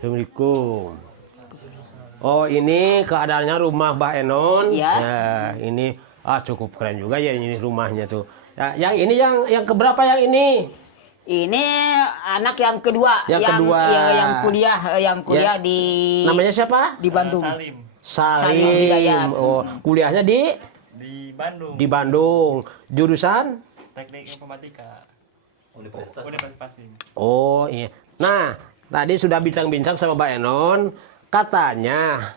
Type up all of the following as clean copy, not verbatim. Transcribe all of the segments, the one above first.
Assalamualaikum. Oh, ini keadaannya rumah Mbah Enon. Iya. Nah, ini cukup keren juga ya ini rumahnya tuh. Nah, yang ini yang keberapa yang ini? Ini anak yang kedua, Yang kedua. yang kuliah Ya. di Namanya siapa? di Bandung. Salim. Hidayat. Oh, kuliahnya di Bandung. Di Bandung. Jurusan? Teknik Informatika. Universitas Pasing. Oh, iya. Nah, tadi sudah bincang-bincang sama Mbak Enon, katanya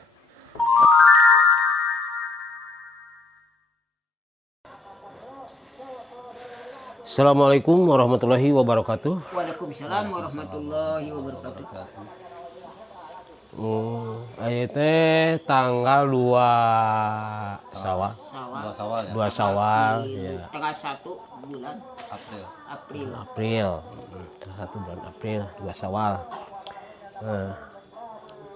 Assalamualaikum warahmatullahi wabarakatuh. Waalaikumsalam warahmatullahi wabarakatuh. Ayo teh tanggal 2 Syawal. 2 Syawal ya. Tanggal 1 bulan April. Salah satu bulan April 2 Syawal.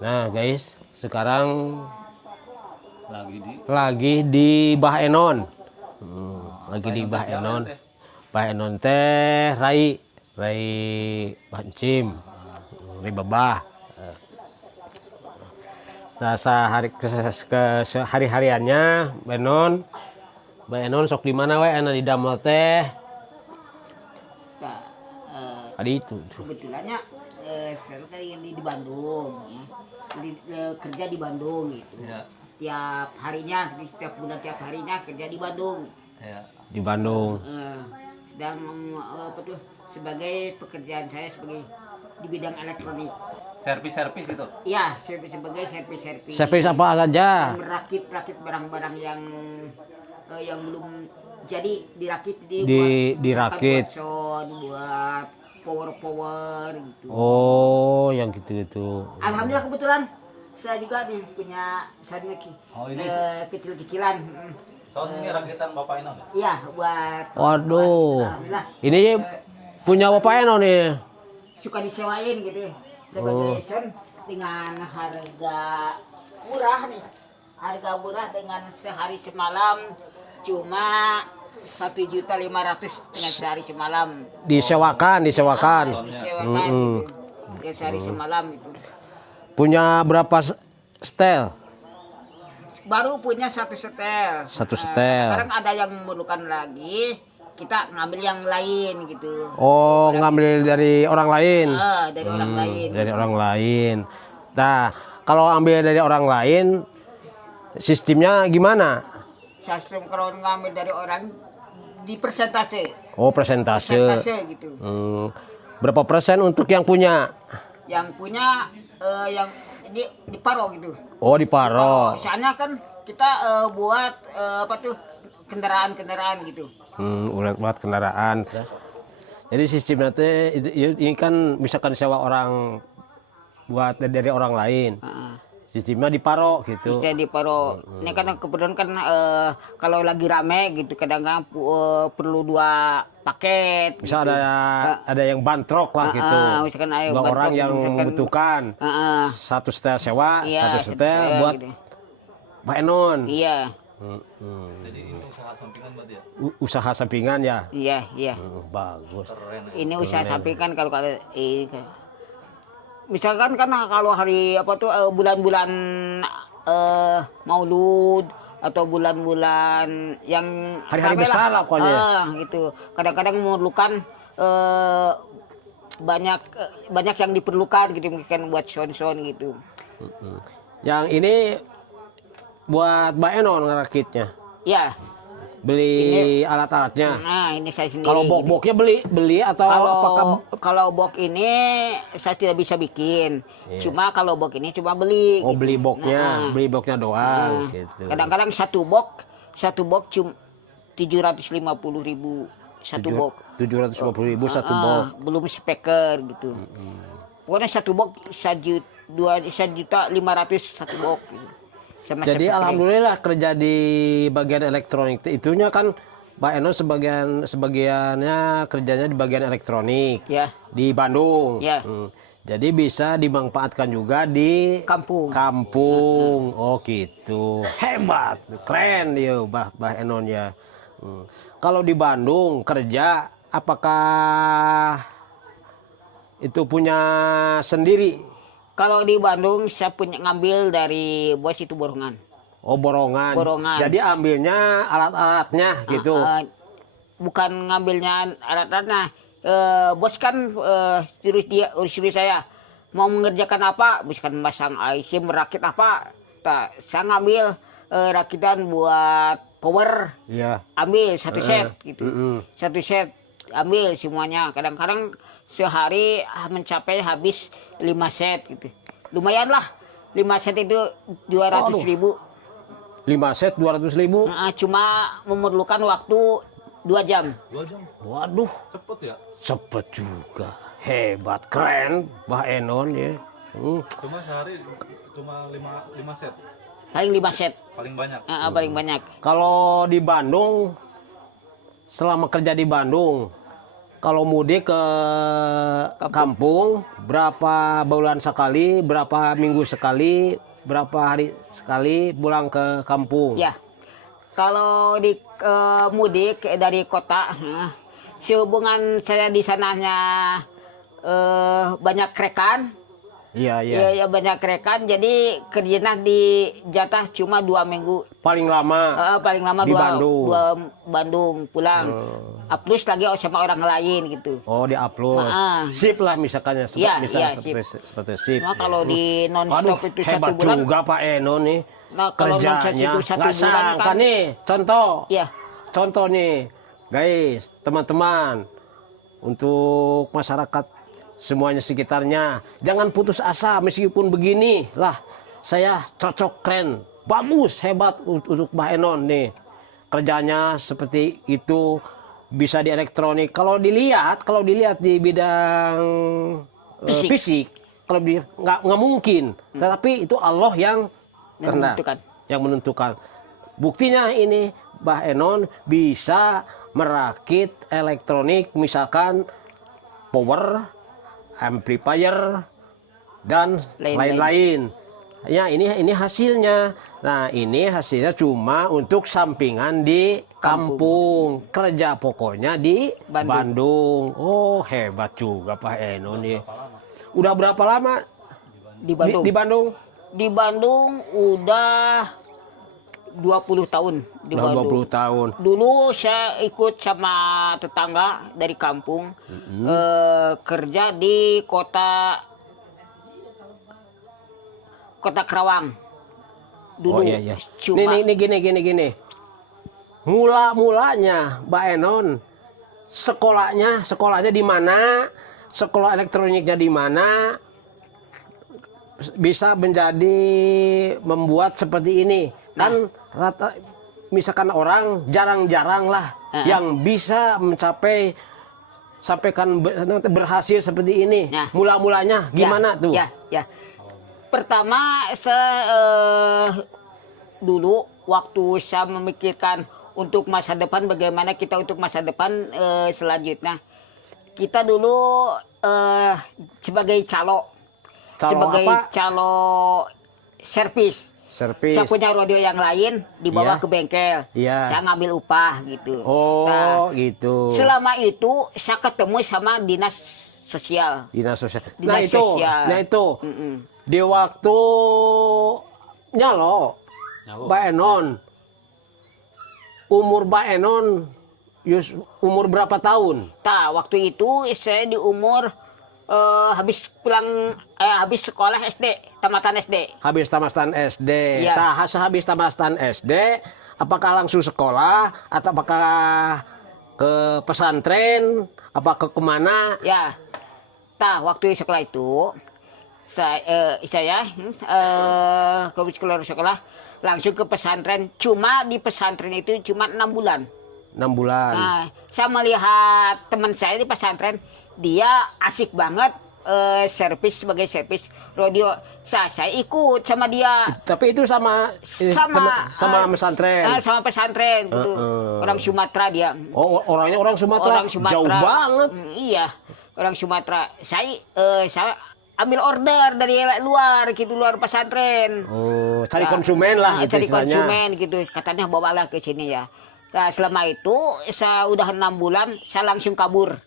Nah, guys, sekarang lagi di Mbah Enon. Lagi di Mbah Enon. Mbah Enon teh Rai Bancim, Rai Babah. Nah, hari-hariannya Mbak Enon sok di mana we anu di damel teh? Nah, Tadi itu. kebetulannya saya tadi di Bandung ya. Kerja di Bandung gitu. Ya. Tiap harinya, di setiap bulan tiap harinya kerja di Bandung. Ya. Di Bandung. Sedang sebagai pekerjaan saya sebagai di bidang elektronik. Servis gitu. Iya, sebagai servis. Servis apa saja? Merakit barang-barang yang belum jadi dirakit dirakit. Buat sound, buat power gitu. Oh, yang gitu-gitu. Alhamdulillah kebetulan saya juga nih punya sound kecil-kecilan. Sound ini rakitan Bapak Enon ya? Iya, buat. Waduh. Alhamdulillah. Ini punya Bapak Enon nih. Suka disewain gitu sebagai sound dengan harga murah nih. Harga murah dengan sehari semalam cuma 1.500.000 dengan sehari semalam. Disewakan. Disewakan gitu. Ya, sehari semalam itu. Punya berapa setel? Baru punya satu setel. Sekarang ada yang memerlukan lagi, kita ngambil yang lain gitu. Oh, ngambil dari orang lain. Dari orang lain. Dari orang lain. Nah, kalau ambil dari orang lain, sistemnya gimana? Sistem kalau ngambil dari orang di persentase. Oh, persentase. Gitu. Berapa persen untuk yang punya? Yang punya yang di paro gitu. Oh, diparo. Soalnya kan kita buat kendaraan gitu. Buat kendaraan. Jadi sistemnya teh ini kan misalkan sewa orang buat dari orang lain. Sistemnya diparo gitu. Bisa diparo. Ini kan kebetulan kan kalau lagi rame gitu kadang-kadang perlu 2 paket. Bisa gitu. ada yang bantrok lah gitu. Misalkan ayo Dua orang yang membutuhkan. Satu setel sewa, Iya, satu setel buat gitu. Mbak Enon. Iya. Jadi ini usaha sampingan berarti ya? Usaha sampingan ya. Iya. Bagus. Ini usaha sampingan kalau misalkan kan kalau hari bulan-bulan Maulud atau bulan-bulan yang Hari-hari besar lah pokoknya. Gitu. Kadang-kadang memerlukan banyak yang diperlukan gitu mungkin buat sound gitu. Yang ini buat Mbak Enon ngerakitnya. Ya. Beli alat-alatnya. Nah, ini saya sendiri. Kalau bok-boknya beli atau apakah kalau bok ini saya tidak bisa bikin. Cuma kalau bok ini cuma beli. Oh, gitu. beli boknya doang gitu. Kadang-kadang satu bok cuma 750.000 satu bok. 750.000 satu bok. Belum speaker gitu. Pokoknya satu bok 1.500.000 satu bok. Gitu. Jadi alhamdulillah kerja di bagian elektronik itunya kan Mbak Enon sebagiannya kerjanya di bagian elektronik ya. Di Bandung. Ya. Jadi bisa dimanfaatkan juga di kampung. Oh gitu. Hebat, keren ya Mbah Enon ya. Kalau di Bandung kerja apakah itu punya sendiri? Kalau di Bandung saya punya ngambil dari bos itu borongan. Oh, borongan. Borongan. Jadi ambilnya alat-alatnya gitu. Bukan ngambilnya alat-alatnya. Bos kan suruh saya mau mengerjakan apa, misalkan masang IC, merakit apa. Nah, saya ngambil rakitan buat power. Iya. Ambil satu set gitu. Satu set ambil semuanya. Kadang-kadang sehari mencapai habis 5 set gitu. Lumayan lah. 5 set itu 200.000. 5 set 200.000. Cuma memerlukan waktu 2 jam. 2 jam. Waduh, Cepet ya. cepet juga. Hebat, keren, Bah Enon ya. Cuma sehari cuma 5 set. Paling 5 set. Paling banyak. Paling banyak. Kalau di Bandung, selama kerja di Bandung, kalau mudik ke kampung, berapa bulan sekali, berapa minggu sekali, berapa hari sekali pulang ke kampung? Ya. Kalau di mudik dari kota, sehubungan saya di sananya banyak rekan. Iya, iya. Ya, banyak rekan, jadi kerjanya di jatah cuma 2 minggu. Paling lama Paling lama di Bandung. Bandung pulang. Plus lagi sama orang lain gitu. Oh, di-upload. Sip lah misalkannya. Iya, Seperti sip. Nah, kalau di Waduh, non-stop itu 1 hebat bulan. juga Pak Eno nih. Nah, kalau non-stop Kerjanya. itu 1 Nggak bulan sangka kan. nih, contoh. Iya. Contoh nih, guys, teman-teman. Untuk masyarakat semuanya sekitarnya, jangan putus asa meskipun begini lah. Saya cocok, keren, bagus, hebat untuk Bah Enon nih. Kerjanya seperti itu, bisa di elektronik. Kalau dilihat di bidang fisik, kalau nggak mungkin. Tetapi itu Allah yang menentukan. Buktinya ini Bah Enon bisa merakit elektronik, misalkan power, amplifier, dan lain-lain. Ya, ini hasilnya. Nah, ini hasilnya cuma untuk sampingan di kampung. Kerja pokoknya di Bandung. Oh, hebat juga Pak Eno nih. Udah berapa lama Di Bandung. Di Bandung? Di Bandung udah 20 tahun. Di Udah Bandung. 20 tahun. Dulu saya ikut sama tetangga dari kampung kerja di kota Kerawang. Dulu. Oh iya. Cuma Ini gini. Mulanya Mbak Enon sekolahnya di mana? Sekolah elektroniknya di mana? Bisa menjadi membuat seperti ini. Kan rata misalkan orang jarang-jarang lah yang bisa sampaikan berhasil seperti ini. Mula-mulanya gimana tuh? Ya. Pertama dulu waktu saya memikirkan untuk masa depan, bagaimana kita untuk masa depan selanjutnya. Kita dulu sebagai calo servis. Saya punya radio yang lain dibawa ke bengkel. Saya ngambil upah gitu. Oh, gitu. Selama itu saya ketemu sama dinas sosial. Nah itu. Di waktunya loh, Mbak Enon. Umur Mbak Enon umur berapa tahun? Waktu itu saya di umur habis sekolah SD, tamatan SD. Habis tamatan SD. Iya. Habis tamatan SD, apakah langsung sekolah atau apakah ke pesantren, apa ke kemana? Ya. Waktu sekolah itu saya kalau sekolah langsung ke pesantren. Cuma di pesantren itu cuma 6 bulan. 6 bulan. Nah, saya melihat teman saya di pesantren, dia asik banget sebagai servis radio. Saya ikut sama dia. Tapi itu sama pesantren. Sama pesantren gitu. Orang Sumatera dia. Oh, orangnya orang Sumatera. Jauh banget. Iya, orang Sumatera. Saya ambil order dari luar pesantren. Oh, cari konsumen lah cari konsumen gitu. Katanya bawalah ke sini ya. Nah, selama itu saya udah 6 bulan saya langsung kabur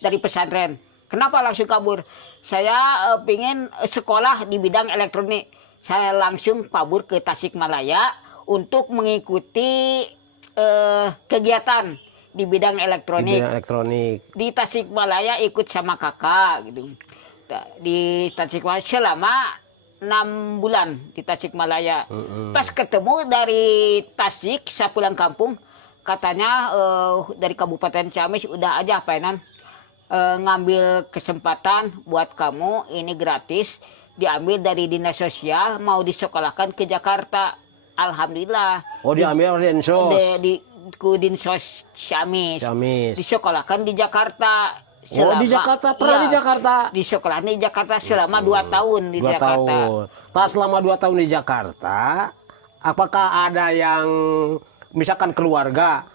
dari pesantren. Kenapa langsung kabur? saya pengen sekolah di bidang elektronik. Saya langsung kabur ke Tasikmalaya untuk mengikuti kegiatan di bidang elektronik. Di bidang elektronik. Di Tasikmalaya ikut sama kakak gitu. Di Tasikmalaya selama 6 bulan di Tasikmalaya. Pas ketemu dari Tasik, saya pulang kampung, katanya dari Kabupaten Ciamis udah aja Pak Enan ngambil kesempatan buat kamu, ini gratis, diambil dari dinas sosial, mau disekolahkan ke Jakarta. Alhamdulillah. Oh, diambil oleh Dinsos. Di Dinsos Ciamis. Ciamis. Disekolahkan di Jakarta. Oh, di Jakarta, pernah di Jakarta? Di sekolah di Jakarta selama 2 tahun di 2 Jakarta. tahun. Pas selama 2 tahun di Jakarta, apakah ada yang misalkan keluarga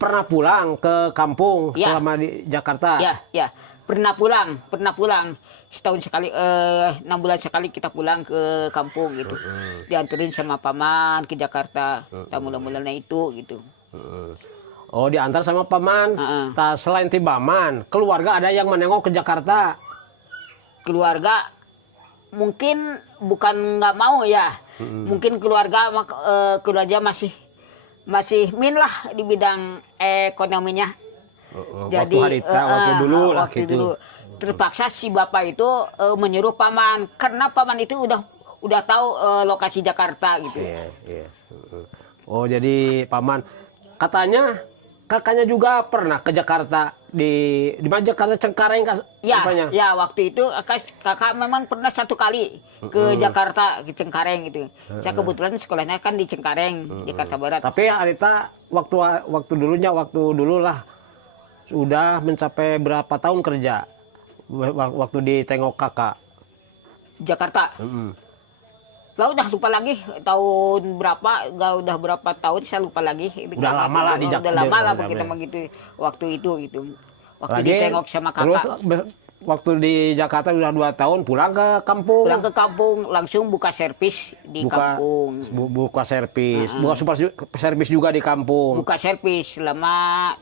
pernah pulang ke kampung Ya. selama di Jakarta? Ya. Pernah pulang. Setahun sekali, 6 bulan sekali kita pulang ke kampung gitu. Dianterin sama paman ke Jakarta. Mula-mulanya itu gitu. Oh, diantar sama paman. Heeh. Selain ti paman, keluarga ada yang menengok ke Jakarta. Keluarga mungkin bukan nggak mau ya. Mungkin keluarga masih min lah di bidang ekonominya. Waktu harita, waktu dulu lah waktu gitu. dulu. Terpaksa si bapak itu menyuruh paman karena paman itu udah tahu lokasi Jakarta gitu. Iya. Oh, jadi paman katanya kakaknya juga pernah ke Jakarta di mana Jakarta Cengkareng apanya? Ya, waktu itu kakak memang pernah 1 kali ke Jakarta, ke Cengkareng gitu. Saya kebetulan sekolahnya kan di Cengkareng, Jakarta Barat. Tapi harita waktu dulu lah sudah mencapai berapa tahun kerja waktu ditengok kakak Jakarta. Lah udah lupa lagi tahun berapa, udah berapa tahun saya lupa lagi. Udah lama lah di Jakarta. Udah lama lah begitu waktu itu gitu. Waktu Lagi, ditengok sama terus kakak. waktu di Jakarta udah 2 tahun pulang ke kampung. Pulang ke kampung langsung buka servis di kampung. Buka servis. Buka super servis juga di kampung. Buka servis selama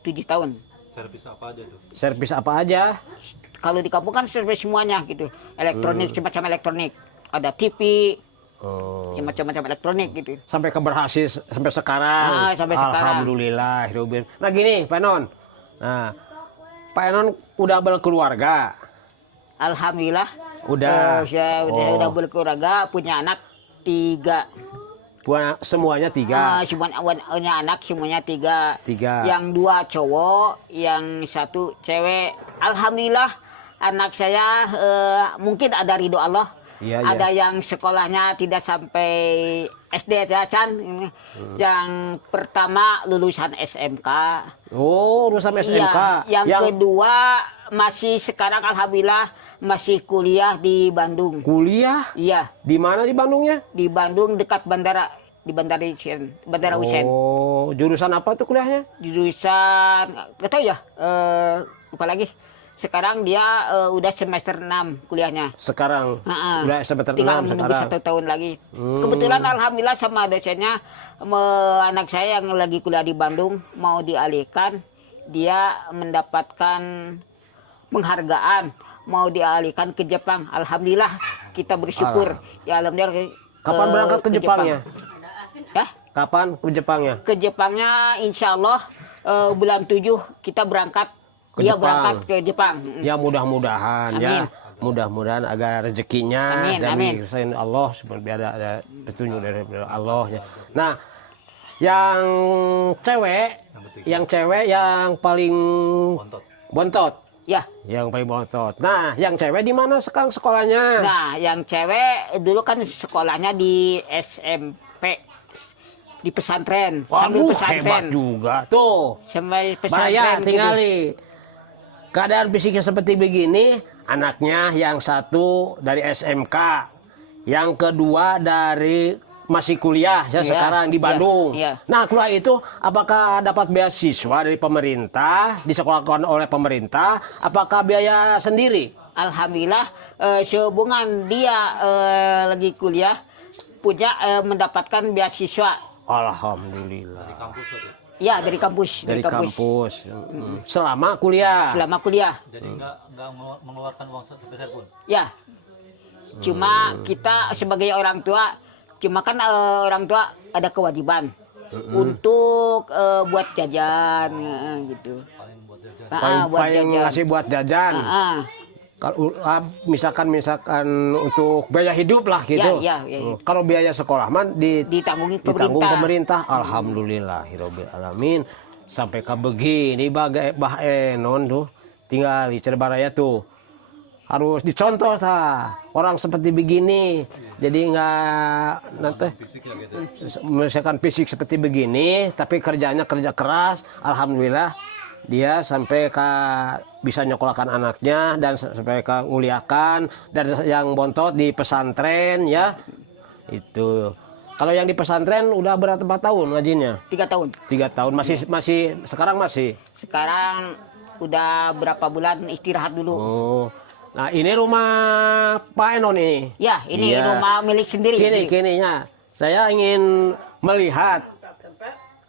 7 tahun. Servis apa aja tuh? Servis apa aja? Kalau di kampung kan servis semuanya gitu. Elektronik, semacam elektronik. Ada TV, semacam elektronik gitu. Sampai keberhasil sampai sekarang. Sampai sekarang. Alhamdulillah. Nah gini Pak Enon. Nah, Pak Enon udah berkeluarga. Alhamdulillah. Udah. Saya udah berkeluarga, punya anak 3. Semuanya 3. Semuanya anak, semuanya 3. 3. Yang 2 cowok, yang 1 cewek. Alhamdulillah anak saya mungkin ada ridho Allah. Iya. Ada yang sekolahnya tidak sampai SD ya Chan. Yang pertama lulusan SMK. Oh, lulusan SMK. Iya, yang kedua masih sekarang alhamdulillah masih kuliah di Bandung. Kuliah? Iya. Di mana di Bandungnya? Di Bandung dekat bandara, di Bandara Husein. Oh, jurusan apa tuh kuliahnya? Jurusan nggak tahu ya. Lupa lagi. Sekarang dia udah semester 6 kuliahnya. Sekarang sudah semester 6 tinggal menunggu sekarang. 1 tahun lagi. Kebetulan alhamdulillah sama dosennya anak saya yang lagi kuliah di Bandung mau dialihkan, dia mendapatkan penghargaan mau dialihkan ke Jepang. Alhamdulillah kita bersyukur. Ya alhamdulillah. Kapan berangkat ke Jepangnya? Ya? Kapan ke Jepangnya? Ke Jepangnya insya Allah bulan 7 kita berangkat. Ke Dia Jepang. berangkat ke Jepang. Ya mudah-mudahan Amin. ya. Mudah-mudahan agar rezekinya Amin, dan amin. diserahin Allah seperti ada petunjuk dari Allah ya. Nah, yang cewek yang paling bontot. Ya. Yang paling bontot. Nah, yang cewek di mana sekarang sekolahnya? Nah, yang cewek dulu kan sekolahnya di SMP, di pesantren, sambil Waduh, pesantren. hebat juga tuh. Sambil Bahaya pesantren. gitu. tinggali. Keadaan fisiknya seperti begini, anaknya yang 1 dari SMK, yang kedua dari masih kuliah ya Iya, sekarang di Bandung. iya. Nah, kuliah itu apakah dapat beasiswa dari pemerintah, disekolahkan oleh pemerintah, apakah biaya sendiri? Alhamdulillah, sehubungan dia lagi kuliah, punya mendapatkan beasiswa. Alhamdulillah. Di kampus tuh. Ya, dari kampus. Dari kampus. Selama kuliah. Selama kuliah. Jadi nggak mengeluarkan uang sebesar pun. Ya. Cuma kita sebagai orang tua, cuma kan orang tua ada kewajiban untuk buat jajan gitu. Paling buat jajan. Paling ngasih buat jajan. Kalau misalkan untuk biaya hidup lah gitu. Ya. Kalau biaya sekolah mah Ditanggung ditanggung pemerintah. pemerintah. Alhamdulillahirabbil alamin. Sampai ke begini bagai Bah Enon tuh tinggal di Cirebaya tuh. Harus dicontoh orang seperti begini. Jadi nggak nanti Fisik ya gitu. misalkan fisik seperti begini, tapi kerjanya kerja keras. Alhamdulillah dia sampai bisa nyekolahkan anaknya dan sampai ke nguliakan, dan yang bontot di pesantren ya itu. Kalau yang di pesantren udah berapa tahun ngajinya? 3 tahun. 3 tahun masih sekarang masih. Sekarang udah berapa bulan istirahat dulu. Oh. Nah, ini rumah Pak Enon ini. Ya, ini Iya. rumah milik sendiri. Kininya, saya ingin melihat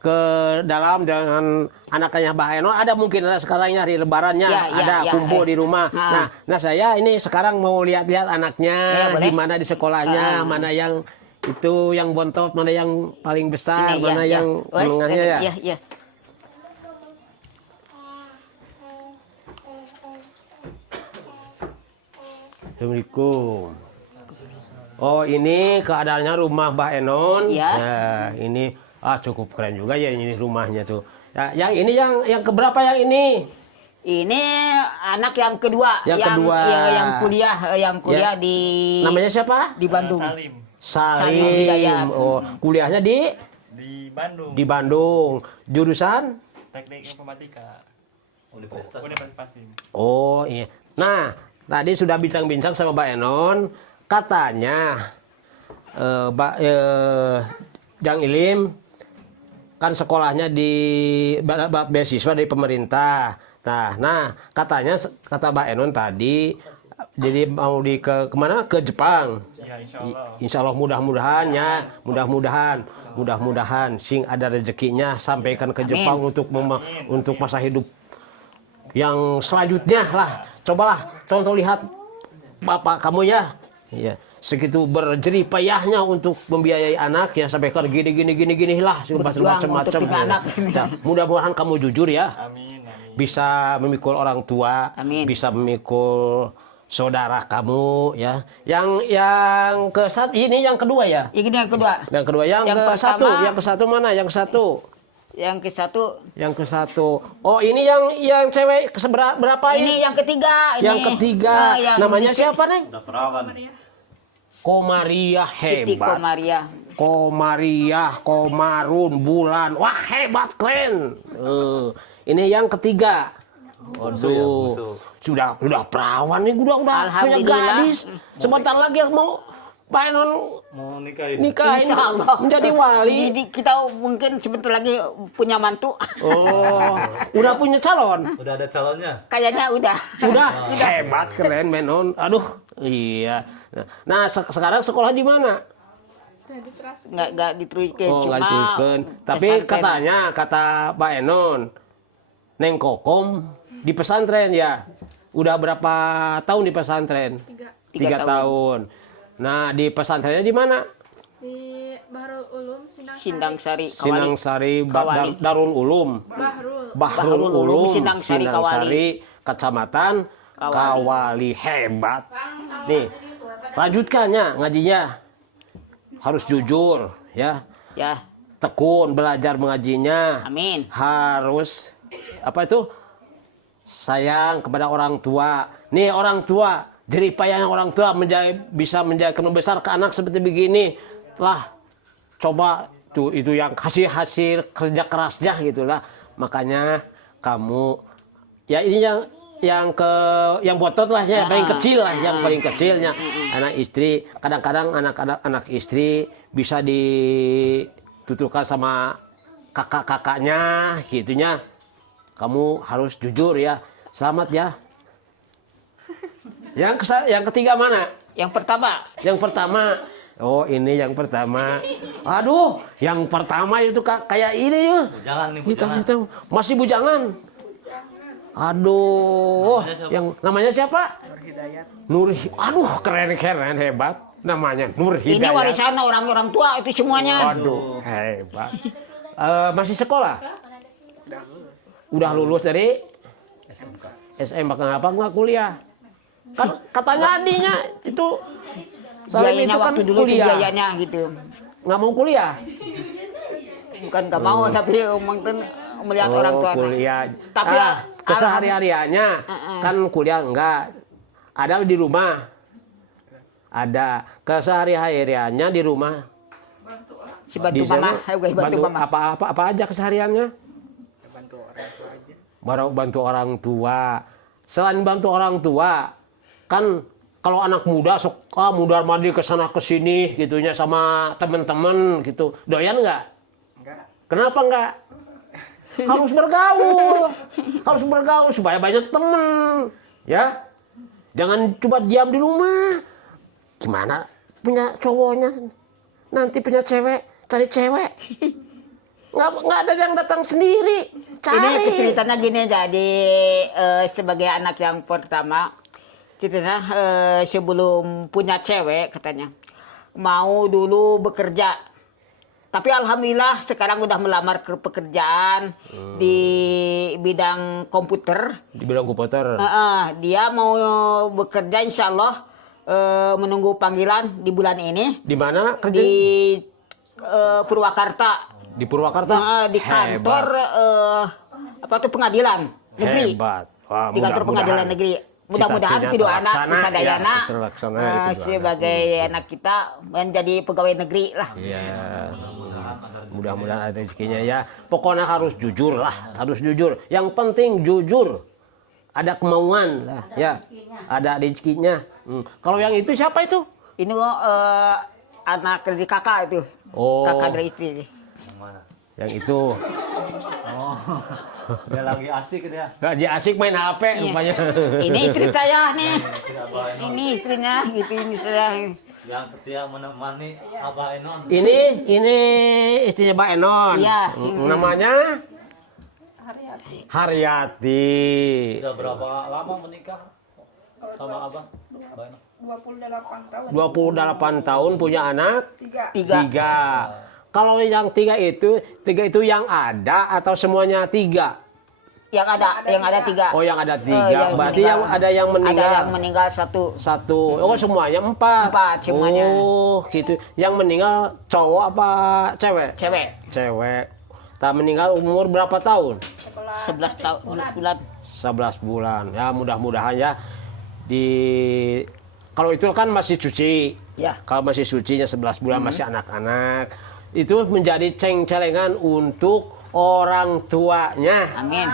ke dalam dengan anaknya Mbah Enon. Ada mungkin sekarang hari lebarannya ada kumpul di rumah. Nah, saya ini sekarang mau lihat-lihat anaknya, boleh. di mana di sekolahnya, mana yang itu yang bontot, mana yang paling besar, Ini, mana yang menengahnya ya. Ya. Assalamualaikum. Oh, ini keadaannya rumah Mbah Enon. Iya. Nah, ini cukup keren juga ya ini rumahnya tuh. Ya, yang ini yang keberapa yang ini? Ini anak yang kedua. Yang kedua. Yang kuliah Ya. di Namanya siapa? di Bandung. Salim. Hidayat. Oh, kuliahnya di Bandung. di Bandung. Jurusan? Teknik Informatika. Universitas. Universitas ini. Oh, iya. Nah, tadi sudah bincang-bincang sama Mbak Enon, katanya Jang Ilim kan sekolahnya di beasiswa dari pemerintah. Nah, katanya kata Mbak Enon tadi jadi mau kemana? Ke Jepang. Ya, insya Allah. Insya Allah mudah-mudahan sing ada rezekinya sampaikan ke Jepang untuk masa hidup yang selanjutnya lah. Cobalah contoh lihat bapak kamu ya. Iya, segitu berjerih payahnya untuk membiayai anak ya sampai ke gini lah macam-macam. Ya. Mudah-mudahan kamu jujur ya. Amin. Bisa memikul orang tua, Amin. bisa memikul saudara kamu ya. Yang ini yang kedua ya. Ini yang kedua. Yang kedua yang ke satu mana? Yang ke satu. Yang ke satu. Oh, ini yang cewek berapa ini? Ini yang ketiga. Yang ketiga. Namanya siapa, Neng? Udah perawan. Komaria Siti hebat. Komaria, Komarun, Bulan. Wah, hebat, keren. Ini yang ketiga. Waduh. Sudah perawan nih, udah punya Alhamdulillah. gadis. Sebentar lagi mau Pak Enon Mau nikahin. nikahin Insya Allah. menjadi wali. Jadi kita mungkin sebentar lagi punya mantu. Oh, udah punya calon. Udah ada calonnya. Kayaknya udah. Udah hebat, keren Menon. Aduh, iya. Nah, sekarang sekolah di mana? Nggak diteruskan. Oh, cuma nggak diteruskan. Tapi pesantren. kata Pak Enon, Neng Kokom di pesantren ya. Udah berapa tahun di pesantren? 3 tahun. Nah, di pesantrennya di mana? Di Bahrul Ulum Sindang Sari Sinang Sari, Kawali. Darul Ulum. Bahrul Ulum, Sindang Sari, Kawali. Kecamatan Kawali. Hebat. Nih, lanjutkannya ngajinya. Harus jujur ya. Ya, Tekun belajar mengajinya. amin. Harus sayang kepada orang tua. Nih orang tua, jerih payahnya orang tua bisa membesar ke anak seperti begini. Lah, coba tuh itu yang hasil kerja kerasnya gitulah. Makanya kamu ya ini yang botot lah ya, paling kecil lah, yang paling kecilnya anak istri. Kadang-kadang anak istri bisa dituturkan sama kakak-kakaknya gitunya. Kamu harus jujur ya. Selamat ya. Yang ketiga mana? Yang pertama, Yang pertama Oh, ini yang pertama. Aduh, yang pertama itu kayak ini ya. Bujangan nih, bujangan. Hitam-hitam. Masih bujangan. Aduh, namanya siapa? Aduh, keren hebat. Namanya Nur Hidayat. Ini warisan orang-orang tua itu semuanya. Aduh, hebat. Masih sekolah? Udah lulus dari SMK. Kenapa nggak kuliah? Kan katanya adiknya itu Salim Biayanya itu kan waktu dulu itu kuliah. biayanya gitu. Nggak mau kuliah? Bukan nggak mau, tapi emang kan melihat orang tua. Kuliah. Tapi kesehari-hariannya kan kuliah enggak. Ada di rumah. Ada kesehari-hariannya di rumah. Si bantu Di sana mama, bantu mama. apa aja kesehariannya? Bantu orang tua. Selain bantu orang tua, kan kalau anak muda suka mudar mandi ke sana ke sini gitunya sama teman-teman gitu. Doyan nggak? Enggak. Kenapa enggak? Harus bergaul. Harus bergaul supaya banyak teman. Ya. Jangan cuma diam di rumah. Gimana punya cowoknya? Nanti punya cewek, cari cewek. Nggak ada yang datang sendiri. Cari. Ini ceritanya gini, jadi sebagai anak yang pertama, ceritanya sebelum punya cewek katanya mau dulu bekerja. Tapi alhamdulillah sekarang udah melamar ke pekerjaan di bidang komputer. Di bidang komputer. Dia mau bekerja insya Allah menunggu panggilan di bulan ini. Di mana kerja? Di Purwakarta. Di Purwakarta. Di kantor apa tuh pengadilan negeri. Hebat. Wah, Di kantor pengadilan negeri. Mudah-mudahan video anak bisa dayana sebagai anak kita menjadi pegawai negeri lah. Iya. Mudah-mudahan ada rezekinya ya. Pokoknya harus jujur lah, harus jujur. Yang penting jujur. Ada kemauan lah, ya. Ada rezekinya. Kalau yang itu siapa itu? Ini anak dari kakak itu. Oh. Kakak dari istri. Yang mana? Yang itu. Oh. Dia lagi asik dia. Lagi asik main HP rupanya. Ini istri saya nih. Ini istrinya gitu, ini saya. Yang setia menemani Abah Enon. Ini istrinya Mbak Enon. Iya. Namanya Haryati. Udah berapa lama menikah sama Abah? Abah Enon? 28 tahun. 28 tahun punya anak? Tiga. 3. Kalau yang 3 itu yang ada atau semuanya 3? Yang ada 3. Oh, yang ada 3. Yang Berarti meninggal. yang ada yang meninggal. Ada yang meninggal 1. 1. Oh, semuanya 4. 4 semuanya. Oh, gitu. Yang meninggal cowok apa cewek? Cewek. Cewek. Tak meninggal umur berapa tahun? 11 tahun bulan. 11 bulan. Ya, mudah-mudahan ya kalau itu kan masih suci. Ya. Kalau masih sucinya 11 bulan masih anak-anak. Itu menjadi ceng-celengan untuk orang tuanya. Amin.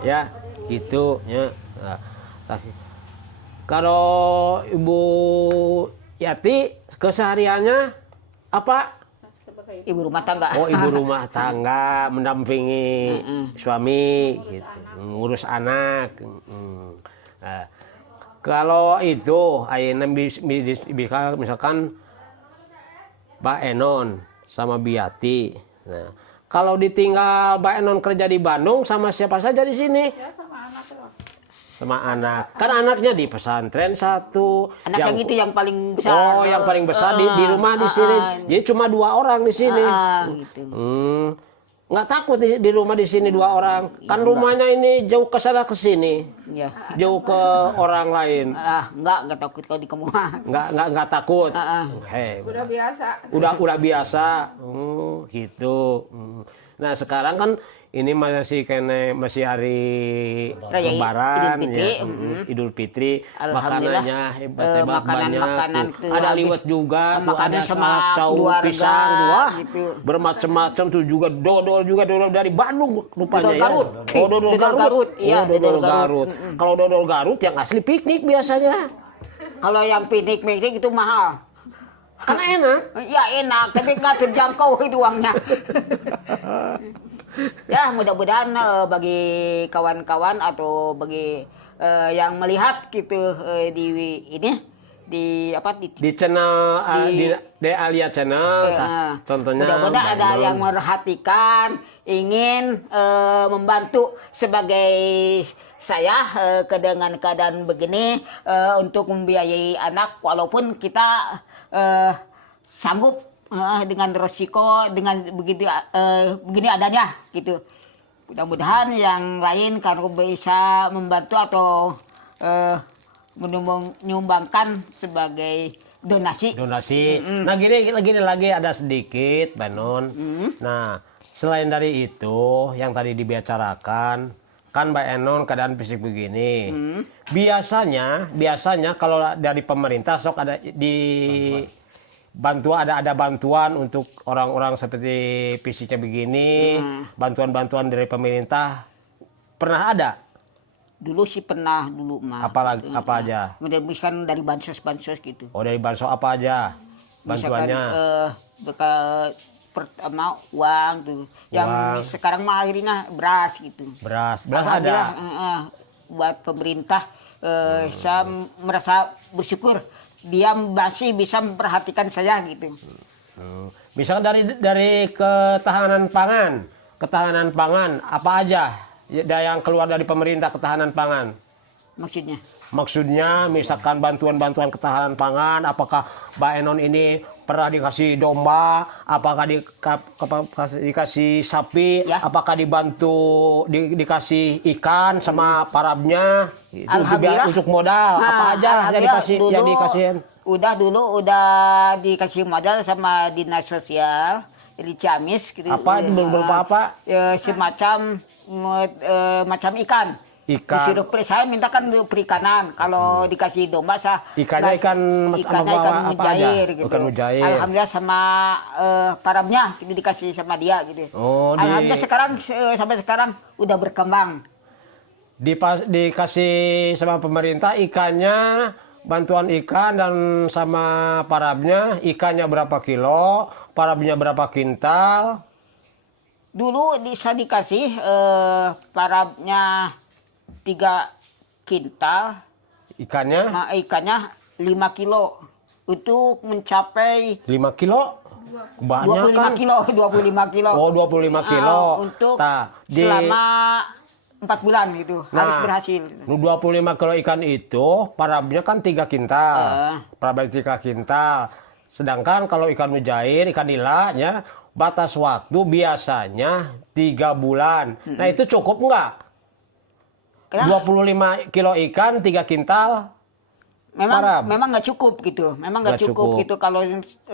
Ya, gitu ya. Nah, kalau Ibu Yati kesehariannya apa? Ibu rumah tangga. Oh, ibu rumah tangga mendampingi suami gitu, ngurus anak. Nah, kalau itu ayeuna misalkan Mbak Enon sama Biati. Nah, kalau ditinggal Mbak Enon kerja di Bandung sama siapa saja di sini? Ya sama anak loh. Sama anak. Kan anaknya di pesantren 1. Anak yang itu yang paling besar. Oh, yang paling besar di rumah di sini. Jadi cuma 2 orang di sini. Gitu. Nggak takut di rumah di sini 2 orang. Kan rumahnya ini jauh ke sana ke sini. Ya. Jauh ke orang lain. Enggak takut kalau di kamu. Nggak takut. Hei, Udah biasa. udah biasa. Gitu. Nah, sekarang kan ini masih hari Raya Lebaran, Idul Fitri. ya. Idul Fitri. Alhamdulillah. Makanannya hebat Makanan-makanan banyak. tuh Ada habis. liwet juga, tuh Makanan ada sama salad caw keluarga, pisang, wah, gitu. bermacam-macam tuh juga dodol dari Bandung rupanya. Dodol ya. Garut. Oh, dodol Garut. Iya, Oh, dodol dodol Garut. Garut. Kalau dodol Garut yang asli piknik biasanya. Kalau yang piknik itu mahal. Kan enak. Ya enak, tapi nggak terjangkau itu uangnya. Ya mudah-mudahan bagi kawan-kawan atau bagi yang melihat gitu di di apa Di channel di Alia channel, contohnya mudah-mudahan ada Bandung. yang memperhatikan, ingin membantu sebagai saya dengan keadaan begini untuk membiayai anak, walaupun kita sanggup dengan resiko dengan begini adanya gitu. Mudah-mudahan yang lain kalau bisa membantu atau menyumbangkan sebagai donasi. Nah gini lagi ada sedikit Banon. Nah selain dari itu yang tadi dibicarakan kan Mbak Enon keadaan fisik begini. Biasanya kalau dari pemerintah sok ada ada bantuan untuk orang-orang seperti fisiknya begini, bantuan-bantuan dari pemerintah pernah ada. Dulu sih pernah dulu mah. Apa aja? Misalkan dari bansos gitu. Oh dari bansos apa aja bantuannya? Misalkan pertama uang tuh. Yang sekarang mah akhirnya beras gitu. Beras ada. Buat pemerintah saya merasa bersyukur dia masih bisa memperhatikan saya gitu. Misalnya dari ketahanan pangan apa aja yang keluar dari pemerintah ketahanan pangan? Maksudnya misalkan bantuan-bantuan ketahanan pangan, apakah Mbak Enon ini pernah dikasih domba, apakah dikasih sapi, ya. Apakah dikasih ikan sama parabnya, itu untuk modal, apa aja yang dikasihin? Dulu udah dikasih modal sama dinas sosial di Ciamis gitu. Apa itu berupa apa? Semacam macam ikan. Disuruh saya mintakan perikanan. Kalau dikasih domba ikan mujair gitu. Ikan mujair. Alhamdulillah sama parabnya gitu dikasih sama dia gitu. Alhamdulillah sampai sekarang udah berkembang. Dikasih sama pemerintah ikannya, bantuan ikan dan sama parabnya, ikannya berapa kilo, parabnya berapa kintal? Dulu saya dikasih parabnya 3 kintal, ikannya 5 kilo untuk mencapai 5 kilo? Banyak 25 kilo. Oh 25 kilo. Untuk selama 4 bulan gitu harus berhasil. 25 kilo ikan itu parabnya kan 3 kintal. Parabnya 3 kintal. Sedangkan kalau ikan mujair, ikan nilanya batas waktu biasanya 3 bulan. Nah itu cukup enggak? 25 kilo ikan 3 kintal memang nggak cukup gitu, nggak cukup gitu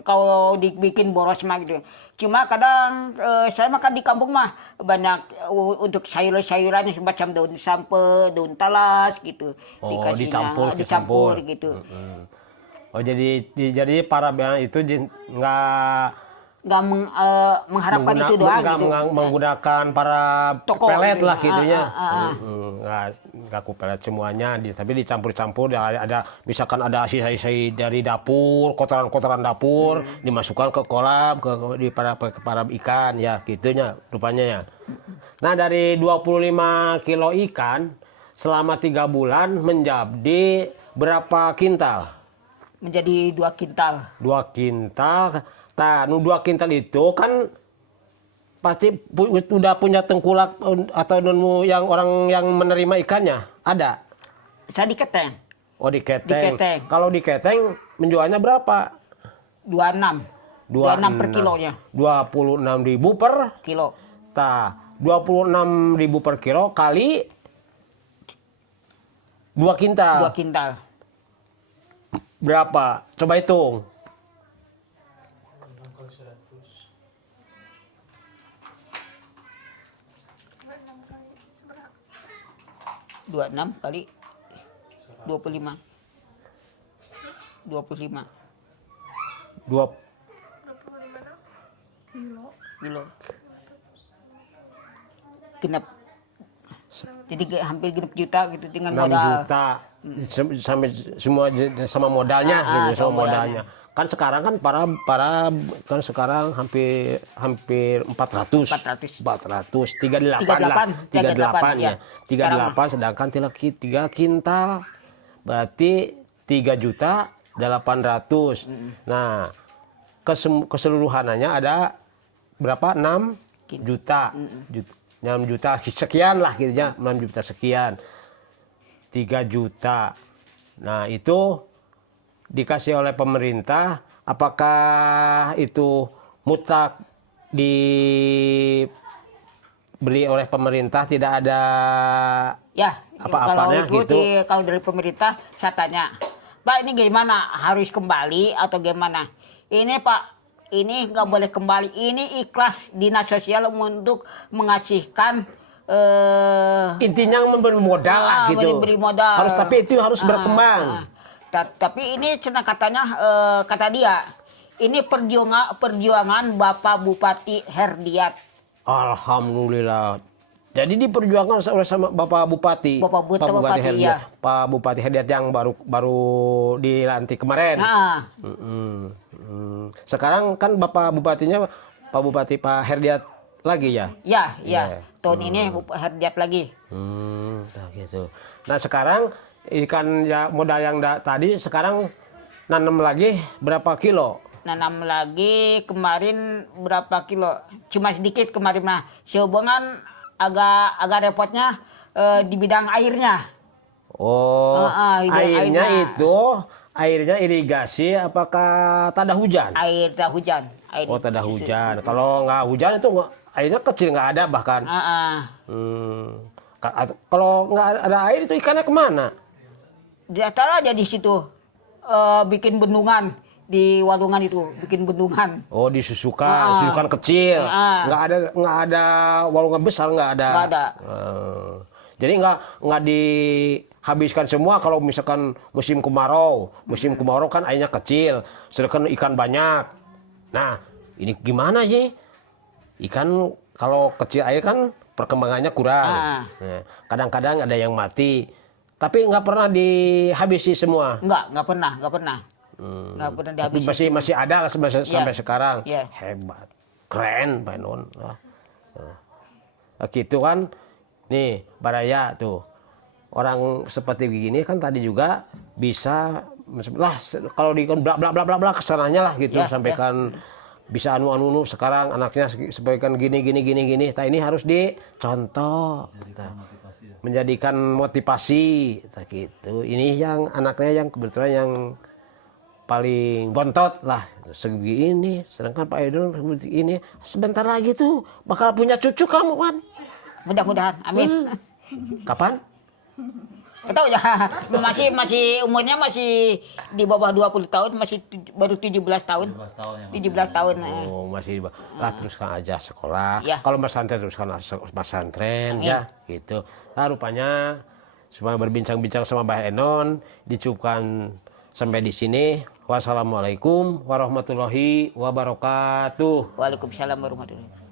kalau dibikin boros mah gitu. Cuma kadang saya makan di kampung mah banyak untuk sayur-sayuran semacam daun sampe, daun talas gitu, dicampur gitu. Oh jadi parabnya itu nggak mengharapkan itu doang gitu. Menggunakan para pelet lah gitunya. Nggak pelet semuanya, tapi dicampur-campur. Ada misalkan ada sisa-sisa dari dapur, kotoran-kotoran dapur dimasukkan ke kolam, di para ikan ya gitunya rupanya ya. Nah dari 25 kilo ikan selama 3 bulan menjadi berapa kintal? Menjadi 2 kintal. 2 kintal. Nah, 2 kintal itu kan pasti udah punya tengkulak atau yang orang yang menerima ikannya ada. Saya diketeng. Oh diketeng. Kalau diketeng menjualnya berapa? 26 per kilonya. 26.000 per kilo. Nah, 26.000 per kilo kali 2 kintal. 2 kintal. Berapa? Coba hitung. 26 kali 25. 25 kilo. Genep. Jadi hampir genep juta gitu dengan 6 modal. juta sampai semua sama modalnya gitu, sama modalnya. Kan sekarang kan para kan sekarang hampir 400 38 lah. 38 ya. 38 sedangkan 3 kintal berarti 3 juta 800. Nah, keseluruhannya ada berapa? 6 juta. 6 juta sekian lah gitu ya, 6 juta sekian. 3 juta. Nah, itu dikasih oleh pemerintah, apakah itu mutlak diberi oleh pemerintah, tidak ada Ya, apa-apanya kalau itu gitu? kalau dari pemerintah saya tanya, Pak ini gimana? Harus kembali atau gimana? Ini Pak, ini nggak boleh kembali. Ini ikhlas dinas sosial untuk mengasihkan Intinya memberi modal lah gitu. memberi modal. Harus, tapi itu harus berkembang. Tapi ini cina katanya kata dia, ini perjuangan Bapak Bupati Herdiat. Alhamdulillah. Jadi diperjuangkan oleh sama Bapak Bupati. Bapak Bupati, Herdiat. ya. Pak Bupati Herdiat yang baru dilantik kemarin. Nah, Sekarang kan Bapak Bupatinya Pak Bupati Pak Herdiat lagi ya? ya. Iya. Tahun ini Herdiat lagi. Nah gitu. Nah sekarang ikan ya modal yang tadi sekarang nanam lagi berapa kilo? Nanam lagi kemarin berapa kilo? Cuma sedikit kemarin mah. Sehubungan agak repotnya di bidang airnya. Oh, airnya. airnya irigasi apakah tak ada hujan? Air tak hujan. Air Oh, tak ada hujan. Kalau nggak hujan itu airnya kecil, nggak ada bahkan. Kalau nggak ada air itu ikannya kemana? Dia taruh aja di situ. Bikin bendungan di walungan itu, bikin bendungan. Oh, disusukan, susukan kecil. Nggak ada walungan besar, nggak ada. Nggak ada. Jadi nggak dihabiskan semua kalau misalkan musim kemarau. Musim kemarau kan airnya kecil, sedangkan ikan banyak. Nah, ini gimana sih? Ikan kalau kecil air kan perkembangannya kurang. Nah, kadang-kadang ada yang mati. Tapi nggak pernah dihabisi semua. Nggak pernah. Nggak pernah Tapi dihabisi. masih ada lah sampai sekarang. Iya. Hebat, keren Pak Non. Gitu kan, nih Baraya tuh orang seperti begini kan tadi juga bisa lah kalau di bla bla bla bla bla kesananya lah gitu, Ya, sampaikan bisa anu sekarang anaknya sampaikan gini. Nah ini harus dicontoh, menjadikan motivasi, gitu. Ini yang anaknya yang kebetulan yang paling bontot lah segi ini, sedangkan Pak Edun seperti ini, sebentar lagi tuh bakal punya cucu kamu kan? Mudah-mudahan, amin. Kapan? Tahu ya, masih umurnya masih di bawah 20 tahun, masih baru 17 tahun. 17 tahun. Oh, masih lah teruskan aja sekolah. Ya. Kalau pesantren teruskan pesantren ya, gitu. Nah, rupanya semua berbincang-bincang sama Mbah Enon dicukupkan sampai di sini. Wassalamualaikum warahmatullahi wabarakatuh. Waalaikumsalam warahmatullahi wabarakatuh.